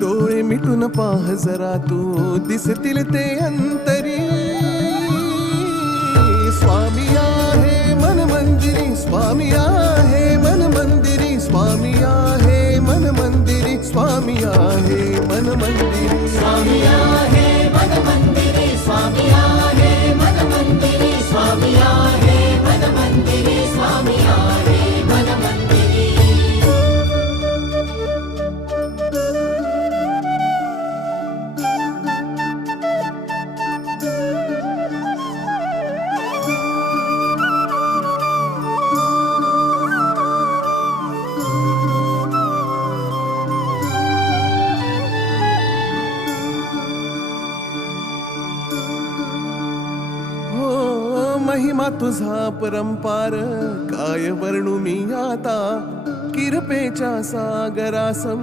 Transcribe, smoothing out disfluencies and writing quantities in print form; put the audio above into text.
डोळे मिटून पाह जरा तू दिसतील ते अंतरी. स्वामी आहे मन मंदिरी, स्वामी आहे मन मंदिरी, स्वामी आहे मन मंदिरी, स्वामी आहे मन मंदिरी. स्वामी आहे मन मंदिरी, स्वामी आहे मन मंदिरी, स्वामी आहे मन मंदिरी, स्वामी आहे मन मंदिरी. महिमा तुझा परंपार काय वर्णू मी आता. किरपेच्या सागरासम